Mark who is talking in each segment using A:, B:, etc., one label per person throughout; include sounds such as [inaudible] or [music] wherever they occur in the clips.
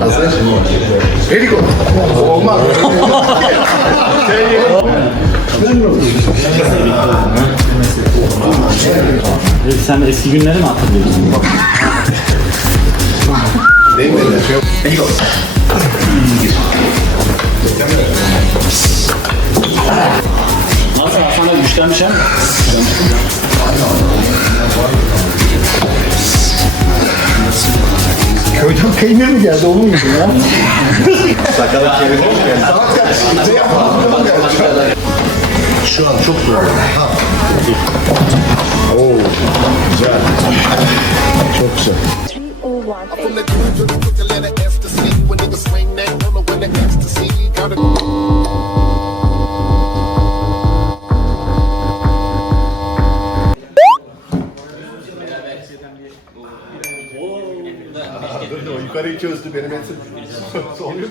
A: Hazır. Olmaz.
B: Sen eski günleri mi hatırlıyorsun? Nasıl Hasan'a güçlenmiş hem?
C: Köyden peynir mi geldi onun gibi ya?
A: Sakala çevir. Saat kaç? Ne yapalım? Şu an çok doğru. Oo, güzel. Çok güzel. 301 Yukarıyı çözdü benim etim. Oluyor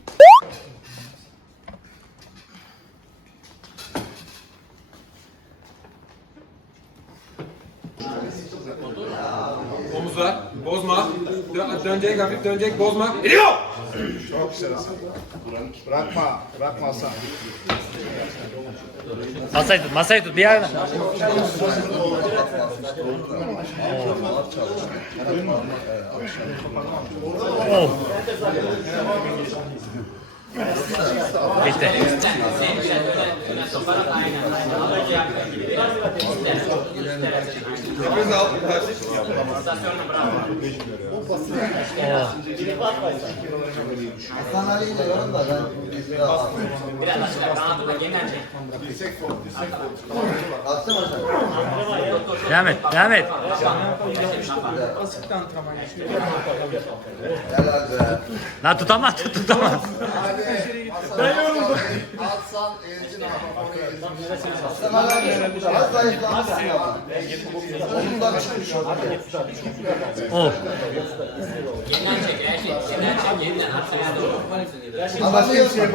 D: dönecek, hafif dönecek, bozma. Geliyor!
A: Çok güzel Hasan. Bırakma, bırakma Hasan.
B: Masayı tut, masayı tut bir yerden. Oh. Bitti.
D: Nefes al, hafif.
E: Biraz aşağı kanadı da genelde.
B: Devam et, devam et. Lan tutamaz, tut, [laughs] tutamaz.
A: Ben yoruldum. Hasan Elcin
B: Oh.
E: Yeniden çek her şey. Yeniden çek, yeniden arkaya doğru.
A: Ama başka bir şey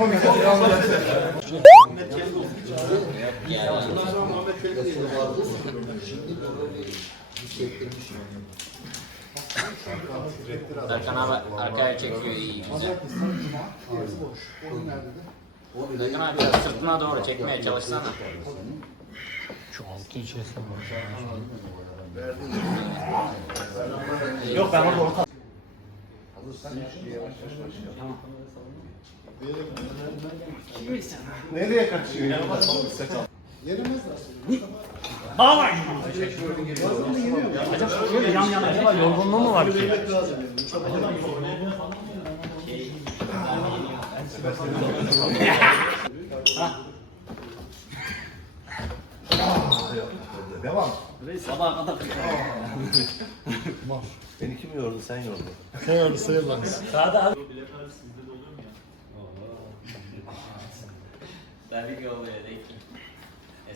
E: Serkan abi arkaya çekiyor iyi güzel. Serkan abi biraz sırtına doğru çekmeye çalışsana.
B: Şu altın içerisinde Yok ben orada orta.
A: Nereye kaçıyor?
B: Bağlar. Acaba şöyle yan yana acaba yorgunluğu mu var ki?
A: Devam.
B: Sabaha kadar.
A: Beni kim yordu? Sen yordun.
B: Sağda abi.
E: Tabii ki oluyor de ki.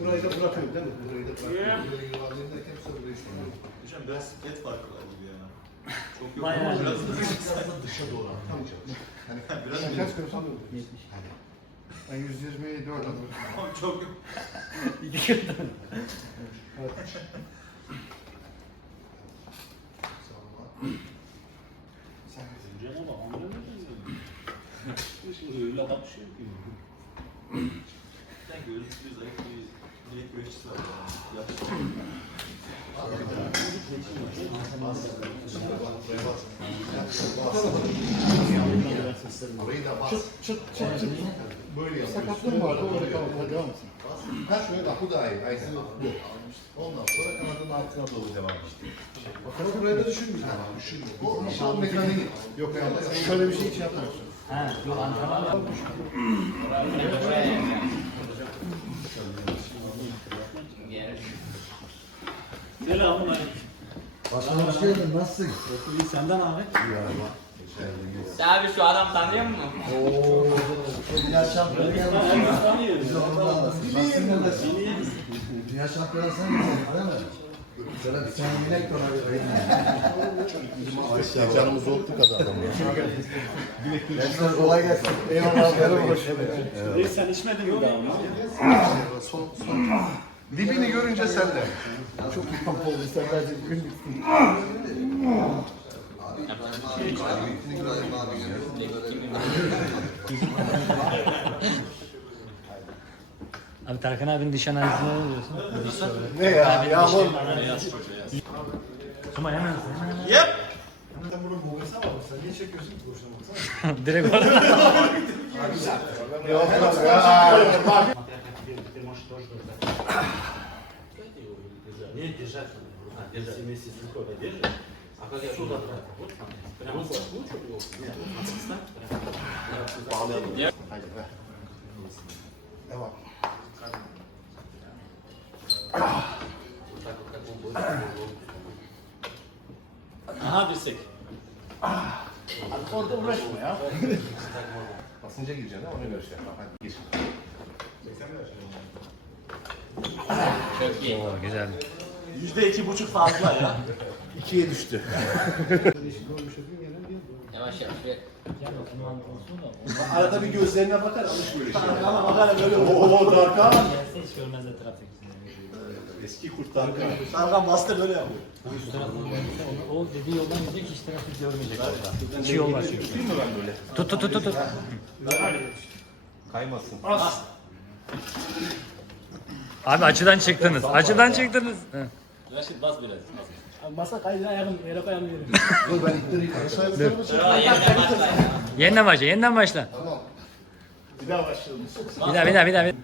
A: Burayı da bırakıyorum değil mi? Burayı da bırakıyorum. Burayı yuvarlayınca hepsi burayı sürüyor.
F: Hocam biraz siklet farkı var gibi ya. Çok yok
B: Bayağı.
F: ama biraz
A: Biraz da dışa doğru. Tam çalış. Hani
F: Biraz
A: sen kaç kilosun alıyordun? 70. Ben 124 alıyorum.
F: çok yok. [laughs] Sen [laughs] görüntülü zayıf bir bilek güreşçisi var. ya. Yakışıklı.
D: Orayı da bas.
G: Çıt çıt çıt çıt.
D: Böyle yapıyorsun.
G: Sakatlığım vardı orada kaldı. Devam etsin.
D: Ha şöyle bak bu da aynı. Aynen. Ondan sonra kanadın altına doğru devam işte.
G: Bakalım buraya da düşünmeyeceğim.
D: O işte o mekaniği.
G: Yok yani şöyle bir şey hiç yapmıyorsun.
H: Ha, yok antrenman yapmış. [laughs] Selamun aleyküm.
G: Başkanım hoş geldin. Nasılsın?
H: İyi senden abi.
I: Abi şu adam tanıyor musun?
G: Ooo. Dünya şampiyonu gelmiş.
H: Herkes tanıyor.
G: Biz de ondan alasın. Nasılsın neredesin? Dünya şampiyonu sen misin? Değil mi? Şöyle bir sen yine konar
D: Canımız oldu kadar adam ya.
G: Gençler kolay gelsin. Eyvallah.
H: Sen içmedin mi?
D: Son, son. Dibini görünce sen de.
G: Çok iyi kamp oldu. Sen bence gün bitsin.
H: Abi Tarkan abinin diş analizine ne diyorsun?
D: Ne ya? Yağmur.
H: Kuma hemen hemen hemen.
F: Yep.
G: Sen bunun boğası var. Sen niye çekiyorsun ki boşuna baksana. [laughs]
H: Direkt orada.
D: Yok yok ya.
B: Не держать в руках, держать вместе с рукой подержи. А как я сюда брать? Вот там, прямо за кучу его. Нет, вот отстань, прямо.
D: Hadi ver. Devam.
B: Вот так вот, как он будет.
H: Aha dirsek. Orada uğraşma ya.
D: Basınca gireceksin ha ona göre şey yap. Hadi gir.
I: çok iyi.
H: Güzel.
B: Yüzde iki buçuk fazla ya. [laughs]
D: İkiye düştü.
I: Yavaş yavaş. bir-
D: Arada bir gözlerine bakar alış böyle şey.
B: Ama bakana böyle
D: Oo Darkan.
H: Hiç görmezler trafik.
D: Eski kurt Darkan.
B: Sargan bastı böyle yapıyor.
H: O dediği yoldan gidecek hiç trafik görmeyecek orada. İki yol var çünkü.
D: Değil mi ben böyle?
H: Tut tut tut tut. tut.
D: Kaymasın.
H: Abi açıdan çıktınız. Açıdan çıktınız. Hı.
B: Raşit bas biraz.
H: Masa kaydı ayağım yere koyamıyorum.
D: Dur ben ittireyim. Sayılır mı?
I: Aa, yeniden başla.
H: Yeniden başla, yeniden başla.
D: Tamam. Bir daha başlayalım.
H: Bir daha, bir daha, bir daha. Bir...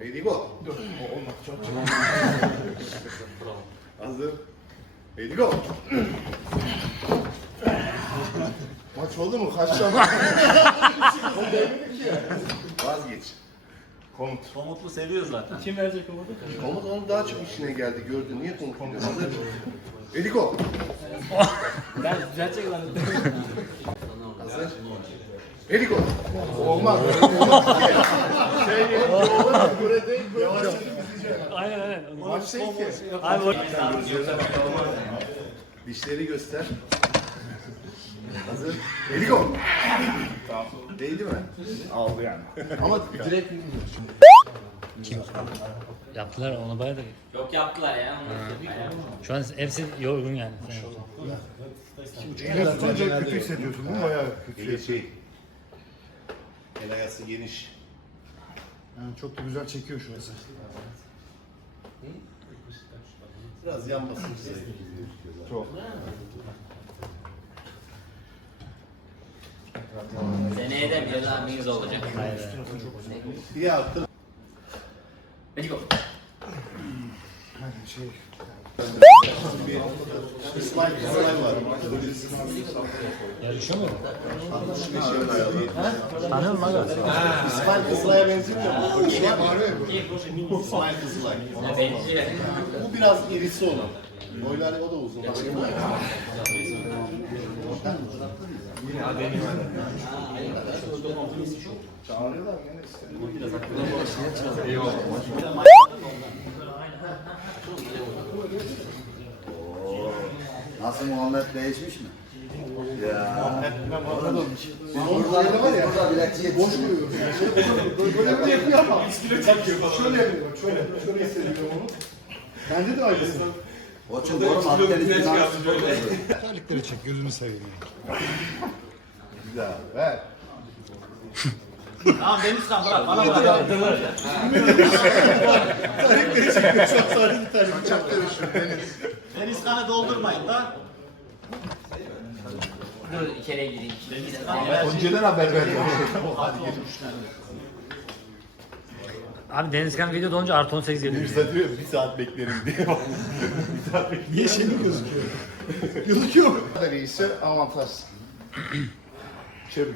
D: Ready go. Dur. O olmaz. Çok çok. [laughs] Hazır. Ready go. Maç oldu mu? Demedik [laughs] ki. Vazgeç. Komut.
B: Komutlu seviyoruz zaten.
H: Kim verecek komutu?
D: Komut onun daha çok işine geldi. Gördün. Niye komut. Ready go.
H: Ben düzeltecek lan.
D: Hazır. Go. Olmaz. Olmaz. Şey yok. Göre değil. Böyle
H: Aynen aynen.
D: Maç değil ki.
H: Abi
D: gözlerine. Dişleri göster. Hazır. Go. Değdi mi? Aldı yani. [laughs] Ama direkt
H: Yaptılar onu bayağı da.
I: Yok yaptılar ya.
H: Şu an hepsi yorgun yani.
D: El tutunca kötü hissediyorsun mi? Bayağı kötü. şey. El ayası geniş.
G: Yani çok da güzel çekiyor şurası.
D: Biraz yanmasın size. Çok.
I: Seneye de bir abiniz olacak.
D: İyi attın.
I: Hadi go.
G: Şey,
D: İsmail İsmail var.
H: Yarışıyor mu?
D: 65 yaşında dayalı.
H: Tanıyor musun aga?
D: İsmail Kızılay'a benziyor mu? İsmail bağırıyor. İsmail Kızılay. Bu biraz irisi olan. Boyları o da uzun. Haberin var mı? Çağırıyorlar gene işte.
G: Nasıl Muhammed değişmiş mi? Ya.
D: Biz oralarda var ya.
G: Burada bilekçi
D: Boş koyuyoruz. Böyle bir yapıyor ama. İskele çekiyor falan. Şöyle yapıyor. Şöyle. Şöyle hissediyorum onu. Bende de aynısı.
G: Koçum oğlum Akdeniz finans.
D: Terlikleri çek gözünü seveyim. Güzel. Ver.
B: Tamam Denizkan bırak bana bırak.
D: Kaçak dövüşüm Deniz.
B: Denizkan'ı doldurmayın da.
I: Dur içeriye gireyim.
D: Önceden haber ver. Hadi gel.
H: Abi Denizkan video dolunca artı 18 geliyor.
D: Mirza diyor bir saat beklerim diye. [laughs] bir saat beklerim. Niye senin gözüküyor? [laughs] gözüküyor mu? kadar iyisi avantaj. [clears throat] Çevik.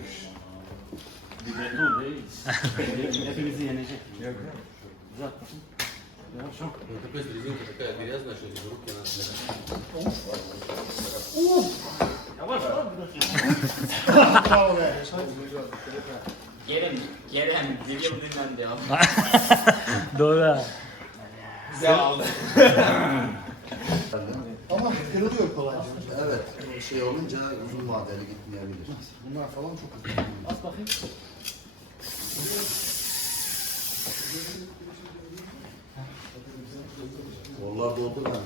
B: Dur reis. [laughs] Hepimizi yenecek. Uzat bakayım. Yavaş ol. Yavaş lan biraz.
D: Bravo be.
I: Kerem bir yıl dinlendi ya.
H: Doğru ha.
I: Güzel aldı.
D: Ama kırılıyor kolayca.
G: Evet şey olunca uzun vadeli gitmeyebilir.
D: Bunlar falan çok hızlı.
B: Bas bakayım.
G: Kollar doldu lan.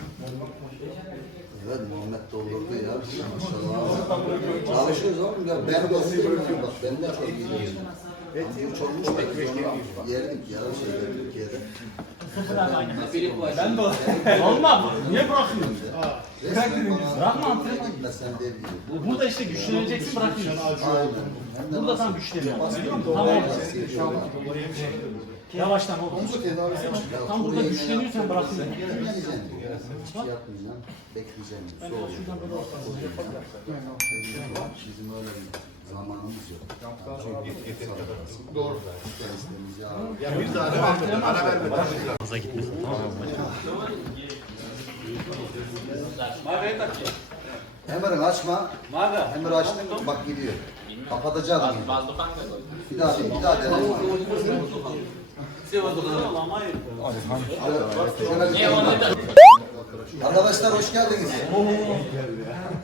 G: Evet Muhammed doldurdu ya. Maşallah. Çalışıyoruz oğlum ya. Ben de bak. Ben de çok iyi Bu çokmuş peki onu yerdik ya şeyde Türkiye'de.
B: Ben de Olmaz. Niye bırakıyorsun? Bırakma antrenman. Burada işte güçleneceksin bırakıyorsun. Burada tam güçleniyorsun. Tam orada. Yavaştan oğlum. Tam burada güçleniyorsan bırakıyorsun.
G: Dinleneceksin. Şey yapmayacaksın. Bekleyeceksin. Soğuk. Bizim öyle bir zamanımız yok. Doğru. İsterseniz ya.
D: Ya bir daha ara vermeden.
H: Fazla gitmesin tamam mı?
G: Emre'nin açma.
B: Nerede?
G: Emre açtın bak gidiyor. Kapatacağız mı?
I: Bazı kanka.
G: Bir daha bir daha denelim. Arkadaşlar hoş geldiniz.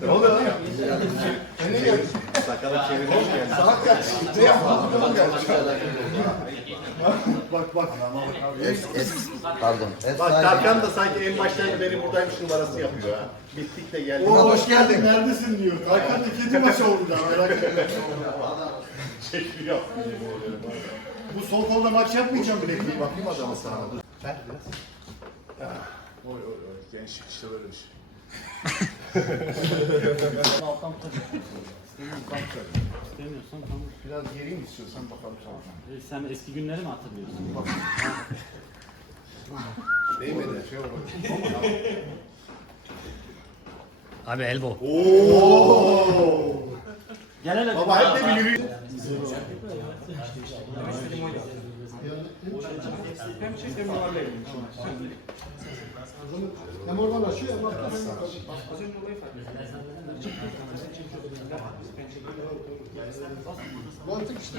D: Ne oluyor lan? Ne geldin? Saat kaç? Ne geldi? Bak bak.
G: Es, es, pardon. Es
E: Bak. Tarkan da sanki en baştan beri buradaymış numarası yapıyor ha. Bittik de geldik.
G: Murat hoş geldin.
D: Neredesin diyor. Hakan ikinci maç oldu daha merak etme.
E: Çekiliyor.
D: Bu son konuda maç yapmayacağım bile. Bir bakayım adamı sana. Ver biraz. Ha, Oy oy oy. Gençlik işte böyle bir şey.
B: İstemiyorsan tamam.
D: Biraz geriyim istiyorsan bakalım sana.
B: E, Sen eski günleri mi hatırlıyorsun?
D: Değmedi. Şey.
H: Abi elbow.
B: Gel hele.
D: Baba hep de bir yürüyüş. Hem oradan açıyor hem arkadan Mantık işte.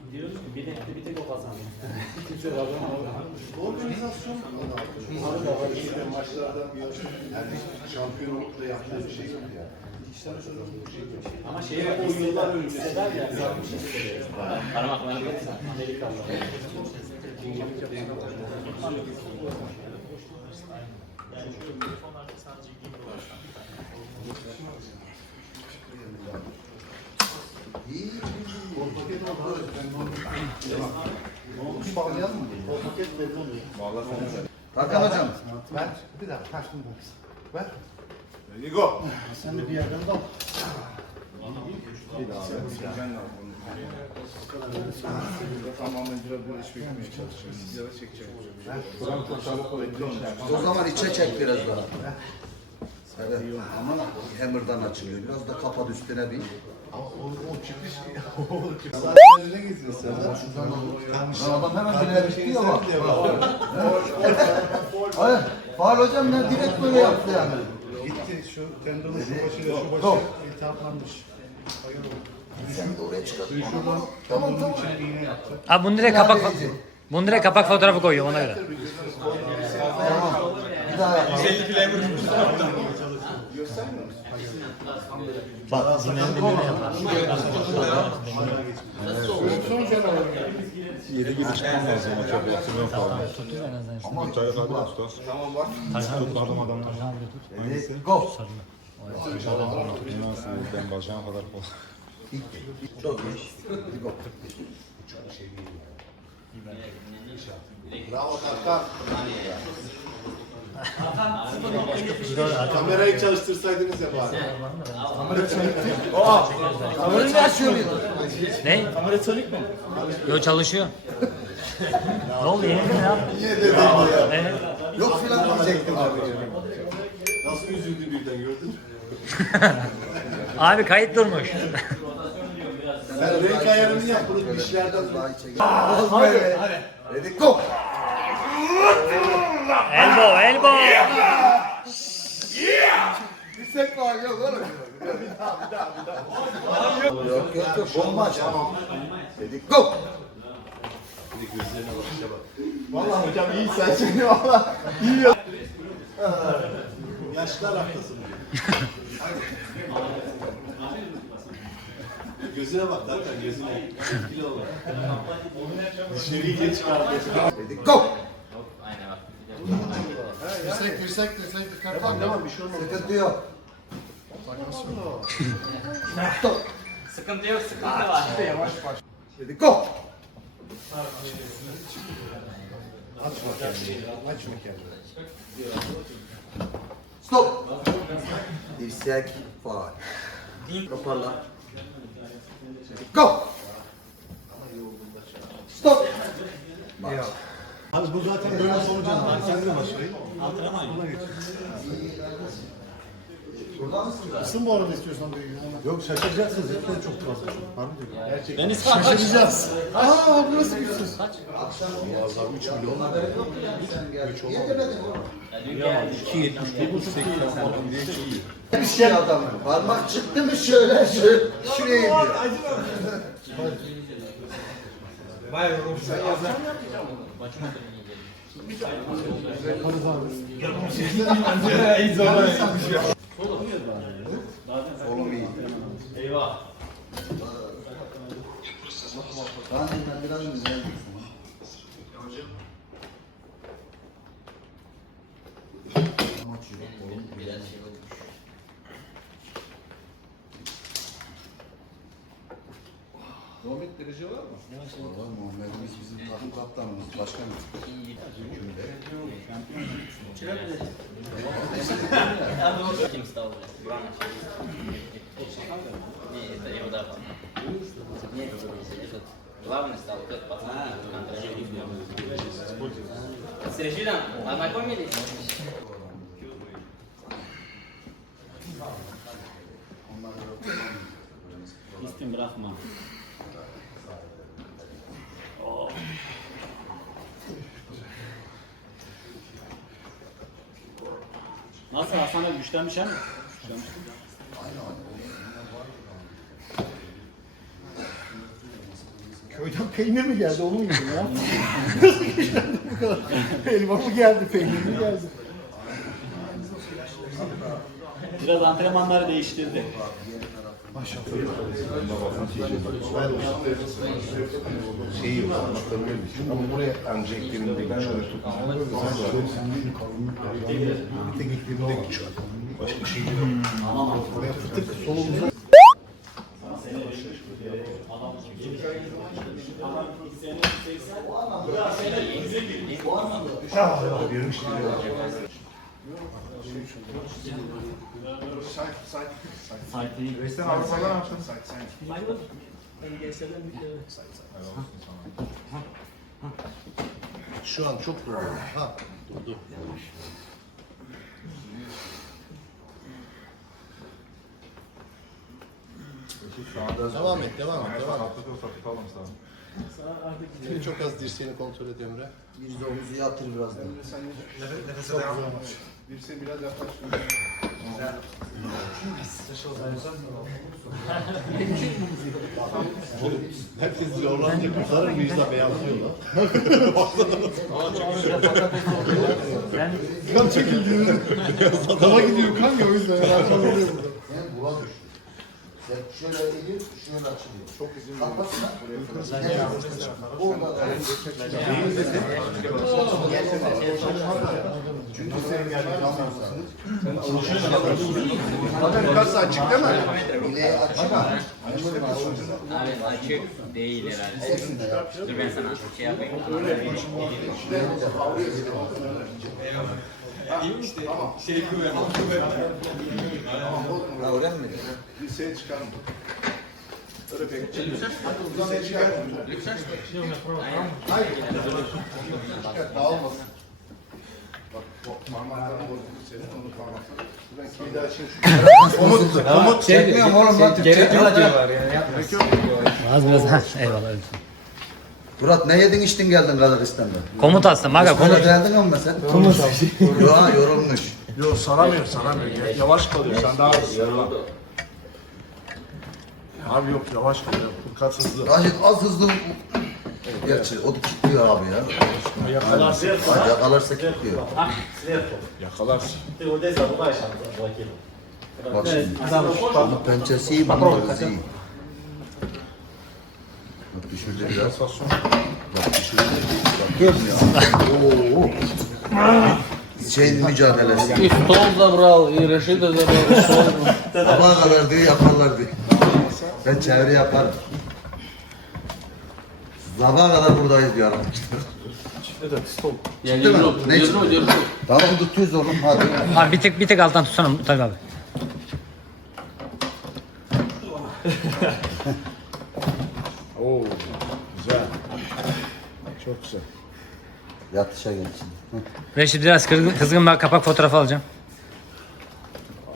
B: Diyoruz ki bir tek bir tek o kazandı. Kimse kazanamadı.
D: Organizasyon Bunları da var. İşte maçlardan bir yani şampiyon olup da yaptığı bir şey yok ya.
B: Ama şey o yıllar öncesi der ya.
I: Parmaklarını
G: İyi.
D: Bir bağlayalım mı? O paket verin.
G: Tarkan hocam.
D: Ver. Bir dakika. Kaç bunu Ver. Hugo. Sen de bir yerden dal. Tamamen biraz böyle iş beklemeye çalışıyoruz. Ya da çekeceğim.
G: O zaman içe çek biraz daha. Evet. Ama hammer'dan açılıyor. Biraz da kapat üstüne bir.
D: Ama o, o çıkış, [laughs] çıkış. Zaten önüne
G: adam hemen bak. Hayır. Faal hocam ne direkt böyle yaptı yani.
D: Gitti şu tendonun şu başıyla şu başı iltihaplanmış.
G: Sen de oraya çıkar.
D: Şuradan tendonun içine iğne yaptı.
H: Abi bunu direkt kapak bunu direkt kapak fotoğrafı koyuyorum ona göre.
G: Bir daha yap.
H: Bak dinlendirme yapar.
D: Son canavar.
J: Yedi gibi çıkmam lazım o tabii hatırlıyorum falan.
H: Tutun en azından.
G: Ama
J: Çay kadar ustas. Tutardım adamları. Hangisi?
G: Go.
J: Nasıl ben bacağım kadar kol.
G: Çok iyi. Go.
D: Bravo Tarkan. Kamerayı çalıştırsaydınız ya bari.
G: Kamerayı ne açıyor?
H: Ne? Kamera çalık mı? Yo çalışıyor. ne oldu yeni mi ya?
D: Niye dedin ya?
H: Evet.
G: Yok filan diyecektim abi.
D: Nasıl üzüldü birden gördün mü? [laughs]
H: Abi kayıt durmuş.
D: Sen renk ayarını yap bunu dişlerden.
G: Hadi. Hadi. Ready go.
H: Elbow, elbow.
G: Yüksek var yok oğlum. Yok yok yok. Bomba aç. Ready go.
D: Valla hocam iyi sen şimdi valla iyi ya. Yaşlar haftası bugün. Gözüne bak Tarkan gözüne. Kilo var. Dişleri iyice çıkardı.
G: Ready go.
I: Bak.
D: Dirsek dirsek dirsek Tarkan devam bir şey olmaz.
G: Sıkıntı yok.
I: Sıkıntı yok, sıkıntı var.
G: Ready go.
D: Açma kendini. Açma kendini.
G: Stop. Dirsek faal. Toparla. Go. Stop.
D: Abi bu zaten böyle sonucu Sen de başlayın. Buna geç.
G: Burada mısın?
D: Isın bu arada istiyorsan bir Yok şaşıracaksınız. Cidden çok fazla. Harbi diyorum. Gerçekten.
H: Ben İsmail
D: Şaşıracağız. Aa bu nasıl bir sus?
G: Vallahi 3 milyon. Sen gel. Niye demedin oğlum? Bir şey adamı. Parmak çıktı mı şöyle şöyle şuraya gidiyor. Oğlum iyi.
I: Eyvah.
G: Ben biraz güzel.
D: proje var mı?
G: Valla Muhammed'imiz bizim takım kaptanımız, başkanımız.
I: Hükümde. Çırak mı? Kim stavlı? Нет, его да. Нет, этот главный стал, этот пацан. С
B: Режидом познакомились? Истин Рахман. Abi güçlenmiş ha?
D: Köyden peynir mi geldi onu mu yedin ya? Nasıl güçlendi bu kadar? Elma mı geldi, peynir mi geldi?
B: Biraz antrenmanları değiştirdi.
E: Şeyi yok, anlatamıyorum. Ama buraya anca
D: Başka şey yok. Oraya fıtık solumuza Resten Avrupa'dan açtın. Şu an çok doğru. Ha. Durdu. Devam et, devam et, devam et. Seni çok az dirseğini kontrol et Emre.
G: Yüzde omuzu yatır biraz da.
J: Nefese devam.
D: Dirseği biraz yaklaş. Herkes zorlanınca kurtarır mıyız da beyazlıyorlar. kan çekildi. Adama gidiyor kan ya o yüzden herhalde oluyor burada.
G: Yani. Sen şöyle eğil, şöyle açılıyor. Çok izin Kapatma. Orada da.
D: Çünkü senin geldiğin anlamsın. Zaten yukarısı açık değil mi?
G: Bileği açma.
I: Abi açık değil herhalde. Dur ben sana şey yapayım.
G: Öyle mi?
D: Dirseği çıkarma. Öyle pek. Dirseği çıkarma. Hayır. Dikkat dağılmasın. Bak bu parmaklarını bozuldu senin, onu parmaklarını. Ben kilidi açayım şu. [laughs] Umut, Umut.
G: Çekmiyorum oğlum lan.
H: Az biraz ha eyvallah.
G: Murat ne yedin içtin geldin Kazakistan'da?
H: Komut astım aga
G: Komut
H: komut.
G: geldin ama sen. Komut. [laughs] Yo yorulmuş.
D: Yok saramıyor, saramıyor. Yavaş kalıyor, sen daha hızlı. Abi yok, yavaş kalıyor. Furkat hızlı.
G: Racit az hızlı. Gerçi o da kilitliyor abi ya.
D: Yakalarsın.
G: Hadi yakalarsa kilitliyor.
D: Yakalarsın.
G: Bak şimdi. Pençesi iyi, hızı iyi. Düşürdü biraz. Bak düşürdü. Bak görmüyor. Oo. Şey mücadelesi.
B: İstol zabral, reşid zabral, sol.
G: Sabaha kadar diyor yaparlar diyor. Ben çeviri yaparım. Sabaha kadar buradayız diyor arkadaşlar.
B: Evet,
G: stop. Ya
B: Çıktı
G: mı?
B: Ne
G: çıktı? Tamam tutuyoruz oğlum hadi.
H: Abi bir tık bir tık alttan tutsana Tabii abi. [laughs]
D: Oo, güzel. Çok güzel.
G: Yatışa gel şimdi.
H: Reşit biraz kızgın, kızgın ben kapak fotoğrafı alacağım.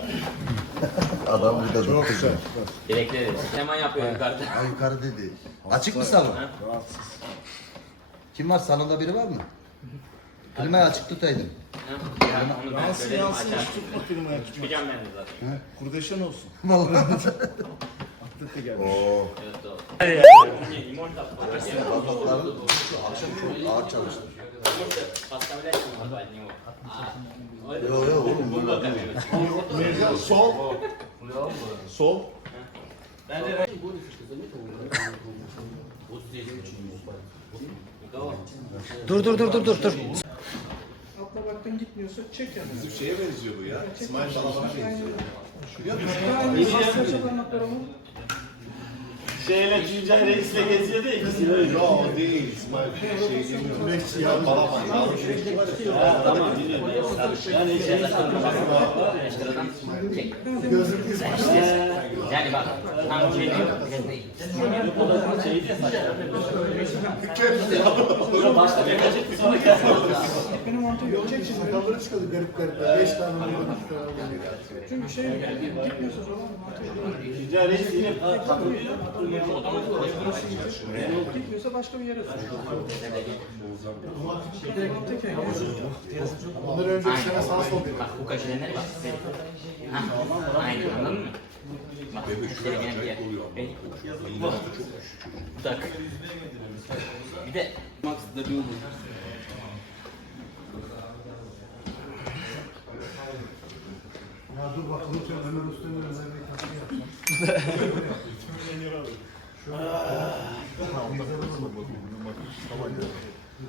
H: [laughs]
G: Adam burada
D: Çok
G: tuttu.
D: güzel.
I: Direkleri hemen yapıyor yukarıda.
G: Ha yukarı dedi. Açık mı salon? Kim var? Salonda biri var mı? Klimayı açık tutaydın.
I: Yani onu ben
D: Yansın
I: söyledim
D: yansın,
I: açar.
D: hiç tutma firmaya tutma.
I: Çıkacağım ben de zaten.
D: Kurdeşen olsun.
G: Vallahi. [laughs]
D: De gelmiş.
I: Evet doğru. Limon da
G: Bazıları akşam çok ağır çalıştı. Yo yo oğlum
I: Bu
G: böyle.
I: bakalım.
D: Mercan sol. Sol.
H: Dur dur dur dur dur dur.
D: Bizim şeye benziyor bu ya. İsmail Balaban'a benziyor.
F: Şeyle Tuncay Reis'le geziyordu ya ikisi öyle.
D: Yok o değil. İsmail şey bilmiyorum. İsmail Balaban.
F: Tamam biliyorum. Yani şey
I: Ekstradan çek. Yani bak tam şey değil.
F: başta bir kaçıp bir sonra gelsin.
D: Sakalları çıkıyordu garip garip. Beş tane oluyor.
A: Çünkü şey gitmiyorsa zaman
F: Tuncay Reis yine
A: gitmiyorsa başka bir yere sürüyor.
D: Onları önce bir sene sağa sol
I: Bak bu kaşılarına bak. Aynen anladın mı? Bak müşteri gene bir yer. Bey. Tak. Bir de
D: Ya dur bak lütfen Ömer Usta'nın özelliği kasını yapacağım.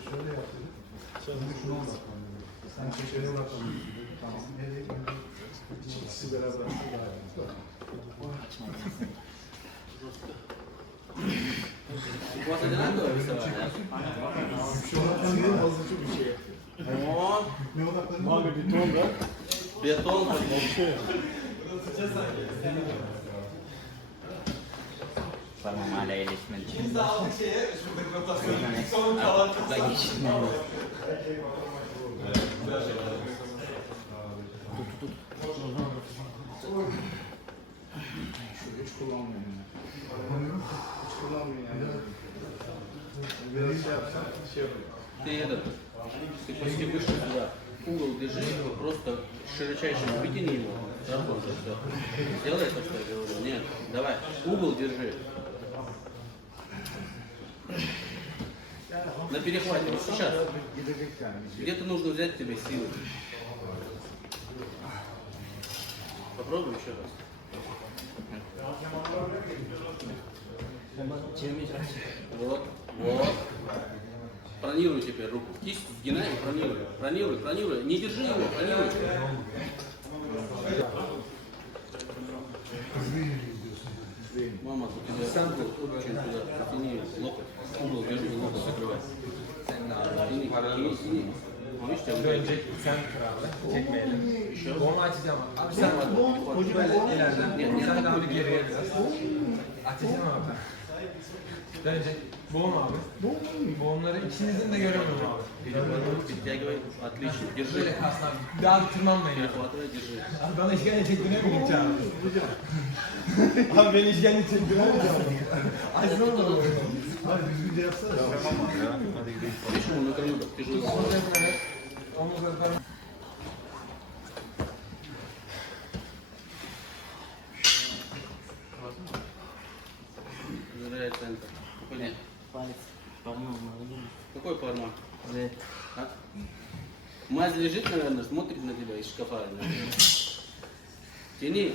D: Şöyle yapalım. Sen şunu bak. Sen şeşeye bakalım. Tamam. Nereye gidiyorsun? İkisi beraber açtı daha iyi. Şu an en fazla çok bir şey. Ne odaklandın? Abi bir ton da.
F: Beton.
I: Tamam hala iyileşmedi. Şimdi aldık şeye, şuradaki rotasyonu. Son kalan
D: Hiç kullanmıyorum. Hiç kullanmıyorum yani. Biraz şey yapsam, şey yapayım.
I: Ты этот, ты почти вышел сюда. Угол держи его, просто широчайшим введение его. Сразу же все. Сделай это, что я говорю. Нет, давай. Угол держи. На перехвате, вот сейчас. Где-то нужно взять тебе силы. Попробуй еще раз. Вот, вот. Пронируй теперь руку. Кисть сгинай и пронируй. Пронируй, пронируй. Не держи его, пронируй. Мама, у тебя сам был очень туда. Потяни локоть. Угол держи, локоть закрывай. Тяни, тяни, тяни. Видишь, тебя выдает.
K: Dönecek sen kralı. Çekmeyelim.
I: Еще.
K: Bomba açacağım. Abi sen böyle ileriden.
I: Нет, нет,
K: Sen
I: так
K: daha bir
I: будет
K: geriye biraz. Açacağım abi. Bence boğum abi. Boğum mu? Boğumları ikinizin de göremiyorum abi.
I: Benim boğum bittiğe
K: gibi atlı işi girecek. Böyle aslan.
I: Daha tırmanmayın. Yani.
K: Abi bana işkence çektiğine mi gideceğim? [laughs] abi beni işkence çektiğine mi gideceğim? Açma mı bu?
E: Abi düzgünce yapsana.
I: Tamam abi ya. Hadi gidelim.
K: Hiç onu kırmadım.
I: Omuzları kırmadım. Omuzları kırmadım. Какой формат? А? Мазь лежит, наверное, смотрит на тебя из шкафа. наверное. Тяни.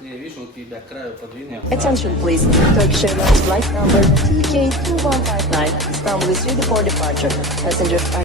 I: Не, видишь, он тебя к краю подвинул.
L: Attention please. Turkish Airlines flight number TK2159 Istanbul is ready for departure. Passengers are